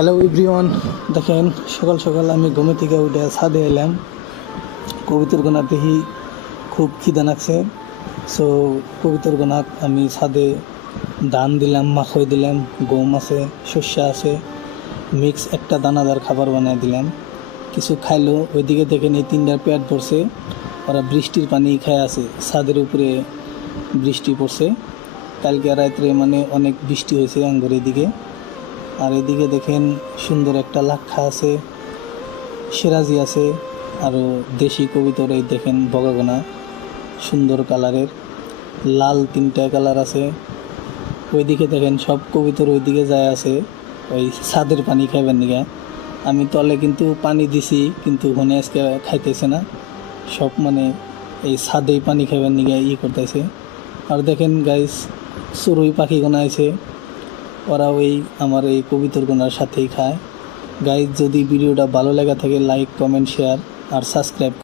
Hello everyone, দেখেন সকাল সকাল আমি ঘুমে থেকে উঠে ছাদে এলাম। কবিতর গোনা দেখি খুব খিদা লাগছে। সো কবিতর গোনাক আমি ছাদে ধান দিলাম, মাখই দিলাম, গম আছে, শস্য আছে, মিক্স একটা দানাদার খাবার বানিয়ে দিলাম। কিছু খাইলো। ওইদিকে দেখেন এই তিনটার পেট ভরছে, ওরা বৃষ্টির পানি খায় আছে। ছাদের উপরে বৃষ্টি পড়ছে, কালকে রাত্রে মানে অনেক বৃষ্টি হয়েছে আঙ্গুর এদিকে। আর এদিকে দেখেন সুন্দর একটা লাক্ষা আছে, সিরাজি আছে, আরও দেশি কবিতর। এই দেখেন বগাগোনা সুন্দর কালারের, লাল তিনটা কালার আছে। ওইদিকে দেখেন সব কবিতর ওইদিকে যায় আছে ওই ছাদের পানি খাইবার নিগে। আমি তলে কিন্তু পানি দিছি, কিন্তু ওখানে আজকে খাইতেছে না, সব মানে এই ছাদেই পানি খাইবার নিগে করতেছে। আর দেখেন গাইস চড়ুই পাখি গোনা আছে, ওরা ওই আমার এই কবিতর গোনার সাথেই খায়। গাইজ, যদি ভিডিওটা ভালো লাগা থাকে লাইক, কমেন্ট, শেয়ার আর সাবস্ক্রাইব।